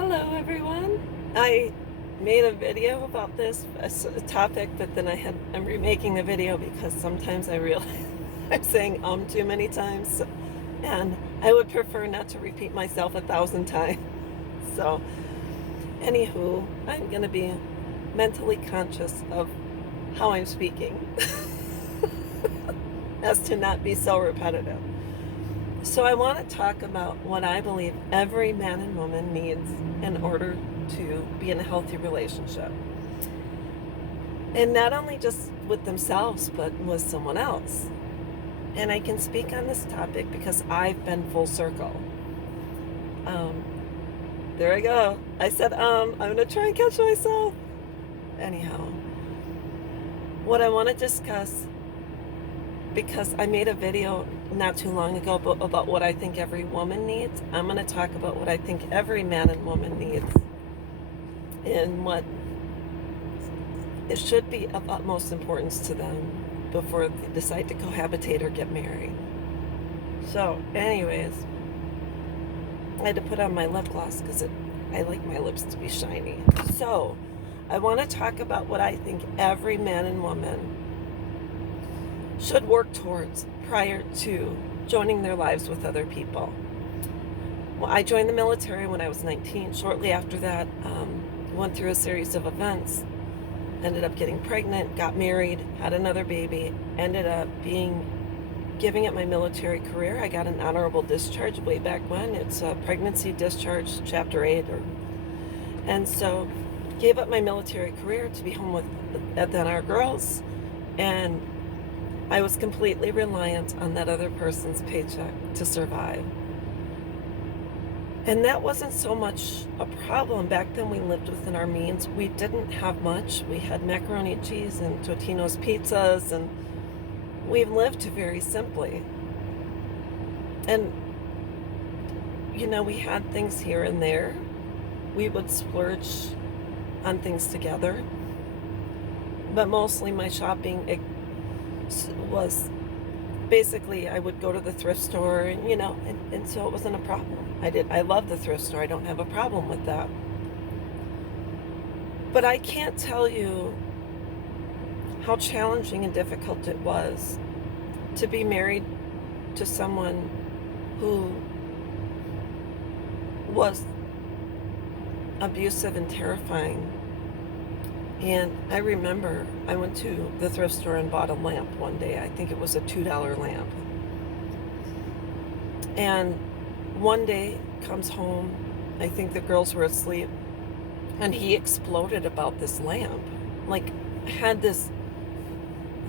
Hello everyone. I made a video about this a topic, but then I'm remaking the video because sometimes I realize I'm saying too many times, and I would prefer not to repeat myself 1,000 times. So, anywho, I'm gonna be mentally conscious of how I'm speaking as to not be so repetitive. So I want to talk about what I believe every man and woman needs in order to be in a healthy relationship. And not only just with themselves, but with someone else. And I can speak on this topic because I've been full circle. Um, there I go. I said, I'm going to try and catch myself. Anyhow, what I want to discuss, because I made a video not too long ago about what I think every woman needs. I'm going to talk about what I think every man and woman needs and what it should be of utmost importance to them before they decide to cohabitate or get married. So, anyways, I had to put on my lip gloss because I like my lips to be shiny. So, I want to talk about what I think every man and woman should work towards prior to joining their lives with other people. Well, I joined the military when I was 19. Shortly after that, went through a series of events, ended up getting pregnant, got married, had another baby, ended up giving up my military career. I got an honorable discharge way back when. It's a pregnancy discharge, chapter 8. And so gave up my military career to be home with then our girls, and I was completely reliant on that other person's paycheck to survive. And that wasn't so much a problem. Back then we lived within our means. We didn't have much. We had macaroni and cheese and Totino's pizzas, and we lived very simply. And, we had things here and there. We would splurge on things together. But mostly my shopping, was basically I would go to the thrift store and so it wasn't a problem. I love the thrift store. I don't have a problem with that. But I can't tell you how challenging and difficult it was to be married to someone who was abusive and terrifying. And I remember I went to the thrift store and bought a lamp one day. I think it was a $2 lamp. And one day comes home, I think the girls were asleep, and he exploded about this lamp. Like, I had this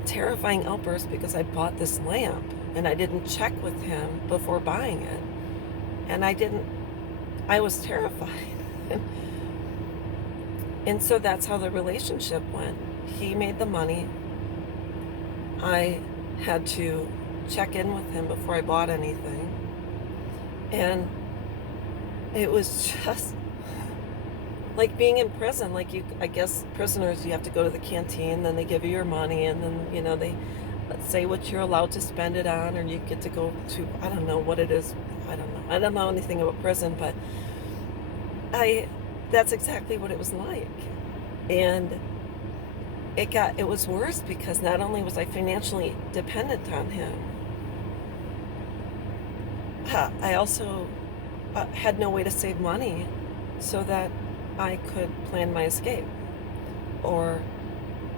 terrifying outburst because I bought this lamp and I didn't check with him before buying it. And I was terrified. And so that's how the relationship went. He made the money. I had to check in with him before I bought anything. And it was just like being in prison. Like, I guess prisoners, you have to go to the canteen, then they give you your money, and then, they say what you're allowed to spend it on, or you get to go to, I don't know what it is. I don't know. I don't know anything about prison, but that's exactly what it was like. And it was worse because not only was I financially dependent on him, I also had no way to save money so that I could plan my escape or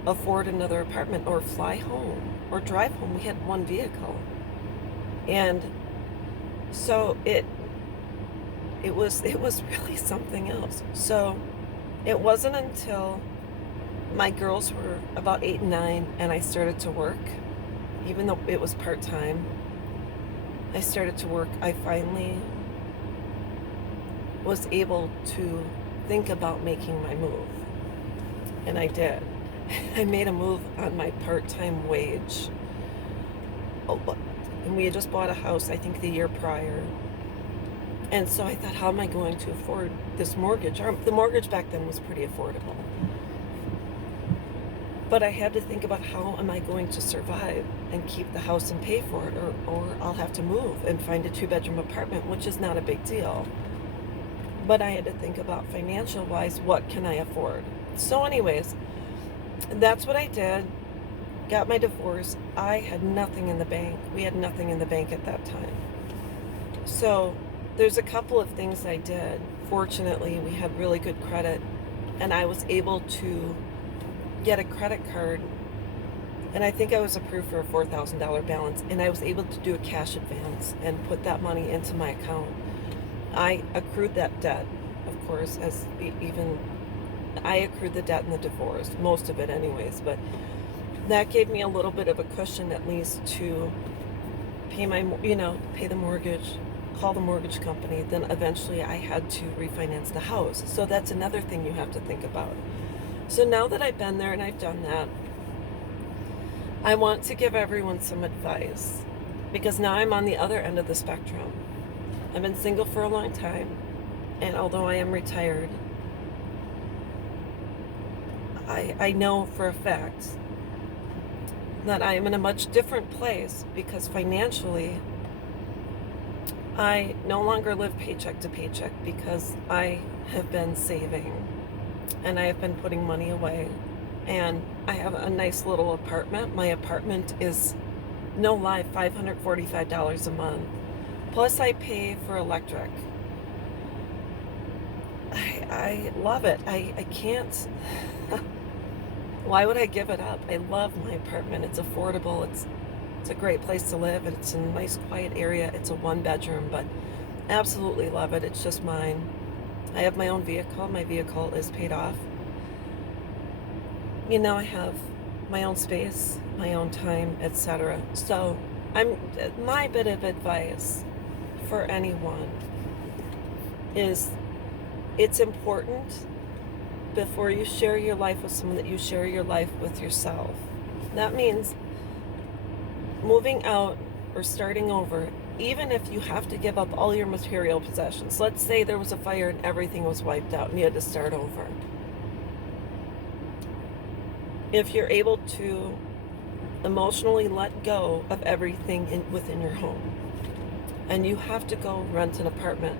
afford another apartment or fly home or drive home. We had one vehicle. And so it was really something else. So it wasn't until my girls were about 8 and 9 and I started to work, even though it was part-time. I started to work. I finally was able to think about making my move. And I did. I made a move on my part-time wage. And we had just bought a house, I think, the year prior. And so I thought, how am I going to afford this mortgage? The mortgage back then was pretty affordable. But I had to think about, how am I going to survive and keep the house and pay for it, or I'll have to move and find a 2-bedroom apartment, which is not a big deal. But I had to think about financial wise, what can I afford? So anyways, that's what I did. Got my divorce. I had nothing in the bank. We had nothing in the bank at that time. So there's a couple of things I did. Fortunately, we had really good credit, and I was able to get a credit card, and I think I was approved for a $4,000 balance, and I was able to do a cash advance and put that money into my account. I accrued that debt, of course, as even I accrued the debt in the divorce, most of it anyways, but that gave me a little bit of a cushion at least to pay pay the mortgage, call the mortgage company. Then eventually I had to refinance the house. So that's another thing you have to think about. So now that I've been there and I've done that, I want to give everyone some advice, because now I'm on the other end of the spectrum. I've been single for a long time, and although I am retired, I know for a fact that I am in a much different place, because financially I no longer live paycheck to paycheck, because I have been saving and I have been putting money away, and I have a nice little apartment. My apartment is, no lie, $545 a month. Plus I pay for electric. I love it. I can't. Why would I give it up? I love my apartment. It's affordable. It's a great place to live. It's a nice quiet area. It's a 1-bedroom, but absolutely love it. It's just mine. I have my own vehicle. My vehicle is paid off. I have my own space, my own time, etc. So my bit of advice for anyone is, it's important before you share your life with someone that you share your life with yourself. That means moving out or starting over, even if you have to give up all your material possessions. Let's say there was a fire and everything was wiped out and you had to start over. If you're able to emotionally let go of everything within your home, and you have to go rent an apartment,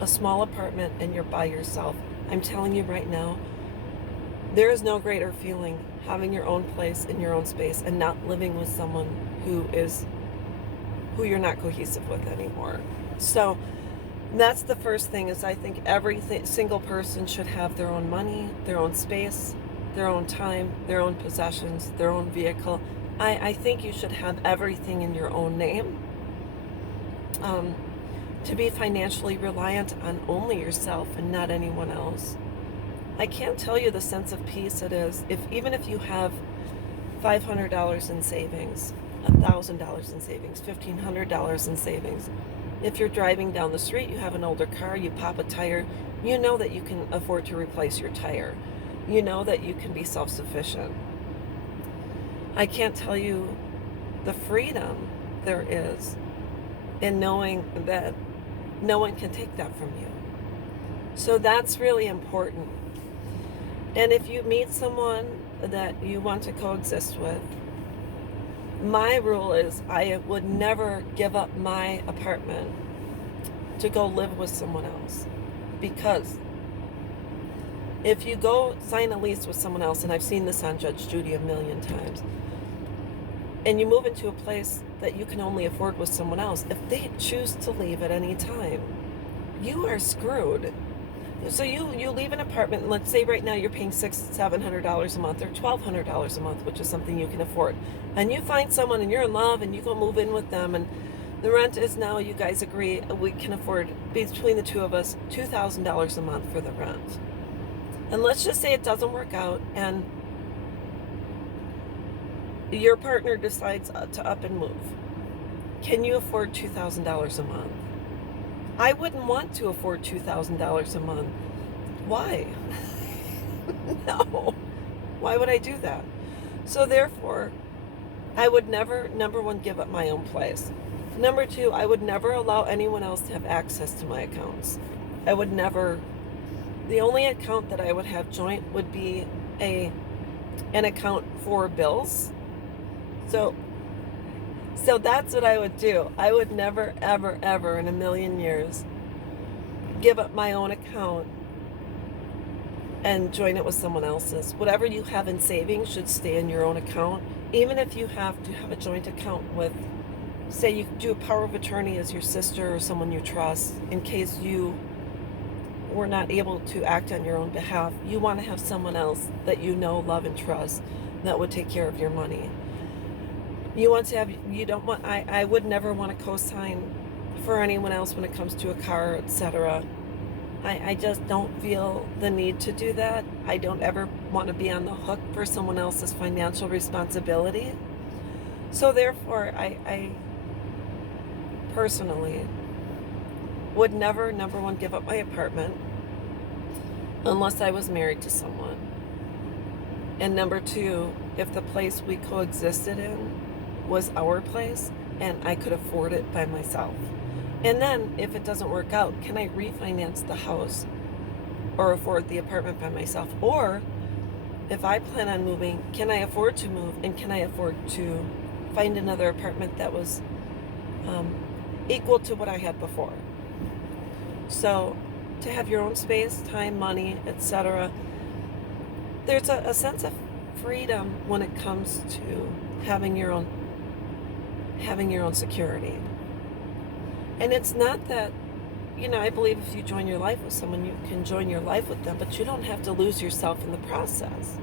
a small apartment, and you're by yourself, I'm telling you right now, there is no greater feeling having your own place in your own space and not living with someone who you're not cohesive with anymore. So that's the first thing, is I think every single person should have their own money, their own space, their own time, their own possessions, their own vehicle. I think you should have everything in your own name. To be financially reliant on only yourself and not anyone else. I can't tell you the sense of peace it is, even if you have $500 in savings, $1,000 in savings, $1,500 in savings. If you're driving down the street, you have an older car, you pop a tire, you know that you can afford to replace your tire. You know that you can be self-sufficient. I can't tell you the freedom there is in knowing that no one can take that from you. So that's really important. And if you meet someone that you want to coexist with, my rule is I would never give up my apartment to go live with someone else. Because if you go sign a lease with someone else, and I've seen this on Judge Judy a million times, and you move into a place that you can only afford with someone else, if they choose to leave at any time, you are screwed. So you leave an apartment, and let's say right now you're paying $600-700 a month, or $1,200 a month, which is something you can afford, and you find someone and you're in love and you go move in with them, and the rent is, now you guys agree we can afford, between the two of us, $2,000 a month for the rent. And let's just say it doesn't work out and your partner decides to up and move. Can you afford $2,000 a month? I wouldn't want to afford $2,000 a month. Why? No. Why would I do that? So therefore, I would never, number one, give up my own place. Number two, I would never allow anyone else to have access to my accounts. I would never. The only account that I would have joint would be an account for bills. So that's what I would do. I would never, ever, ever in a million years give up my own account and join it with someone else's. Whatever you have in savings should stay in your own account. Even if you have to have a joint account with, say you do a power of attorney as your sister or someone you trust, in case you were not able to act on your own behalf, you want to have someone else that you know, love, and trust that would take care of your money. You want to have, you don't want, I would never want to co-sign for anyone else when it comes to a car, etc. I just don't feel the need to do that. I don't ever want to be on the hook for someone else's financial responsibility. So therefore, I personally would never, number one, give up my apartment unless I was married to someone. And number two, if the place we coexisted in was our place and I could afford it by myself. And then if it doesn't work out, can I refinance the house or afford the apartment by myself? Or if I plan on moving, can I afford to move, and can I afford to find another apartment that was equal to what I had before? So to have your own space, time, money, etc., there's a sense of freedom when it comes to having your own security. And it's not that, I believe if you join your life with someone, you can join your life with them, but you don't have to lose yourself in the process.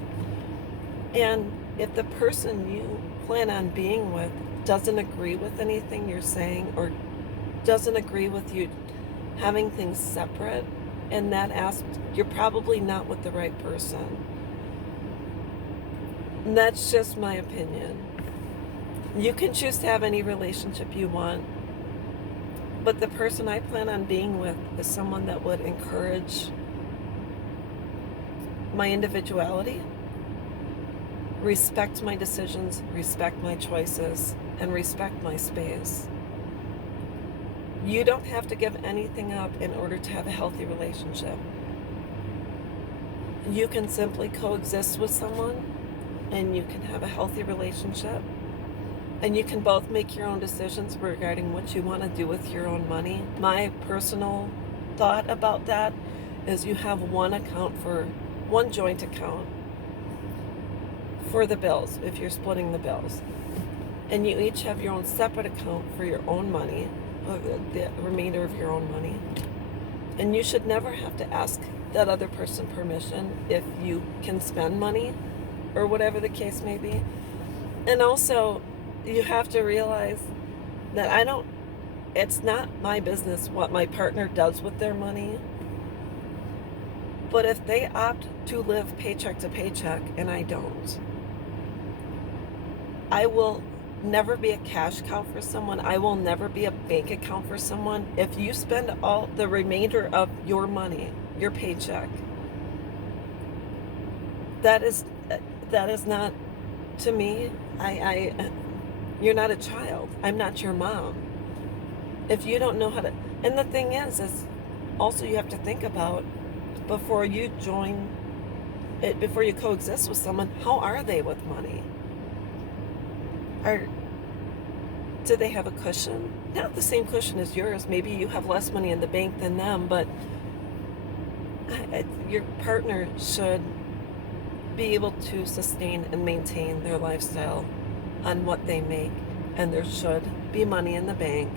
And if the person you plan on being with doesn't agree with anything you're saying, or doesn't agree with you having things separate in that aspect, you're probably not with the right person. And that's just my opinion. You can choose to have any relationship you want, but the person I plan on being with is someone that would encourage my individuality, respect my decisions, respect my choices, and respect my space. You don't have to give anything up in order to have a healthy relationship. You can simply coexist with someone and you can have a healthy relationship. And you can both make your own decisions regarding what you want to do with your own money. My personal thought about that is you have one joint account for the bills, if you're splitting the bills. And you each have your own separate account for your own money, or the remainder of your own money. And you should never have to ask that other person permission if you can spend money, or whatever the case may be. And also, you have to realize that it's not my business what my partner does with their money. But if they opt to live paycheck to paycheck and I don't, I will never be a cash cow for someone. I will never be a bank account for someone. If you spend all the remainder of your money, your paycheck, that is not, to me, you're not a child. I'm not your mom. If you don't know how to, and the thing is also you have to think about before you coexist with someone, how are they with money? Do they have a cushion? Not the same cushion as yours. Maybe you have less money in the bank than them, but your partner should be able to sustain and maintain their lifestyle on what they make, and there should be money in the bank,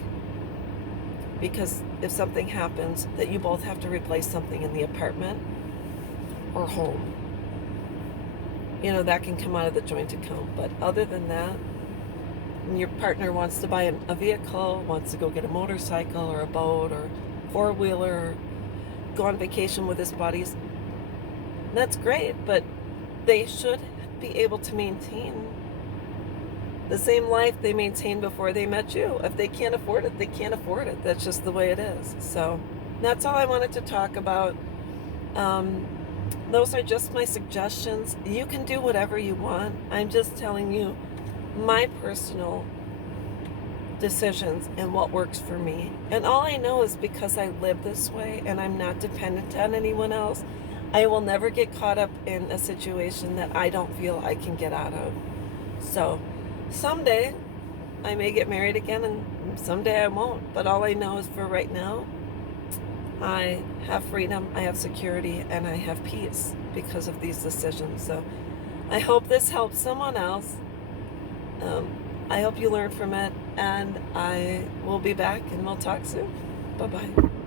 because if something happens that you both have to replace something in the apartment or home, that can come out of the joint account. But other than that, when your partner wants to buy a vehicle, wants to go get a motorcycle or a boat or four-wheeler, or go on vacation with his buddies, that's great, but they should be able to maintain the same life they maintained before they met you. If they can't afford it, they can't afford it. That's just the way it is. So that's all I wanted to talk about. Those are just my suggestions. You can do whatever you want. I'm just telling you my personal decisions and what works for me. And all I know is because I live this way and I'm not dependent on anyone else, I will never get caught up in a situation that I don't feel I can get out of. So someday I may get married again, and someday I won't. But all I know is for right now, I have freedom, I have security, and I have peace because of these decisions. So I hope this helps someone else. I hope you learn from it, and I will be back and we'll talk soon. Bye-bye.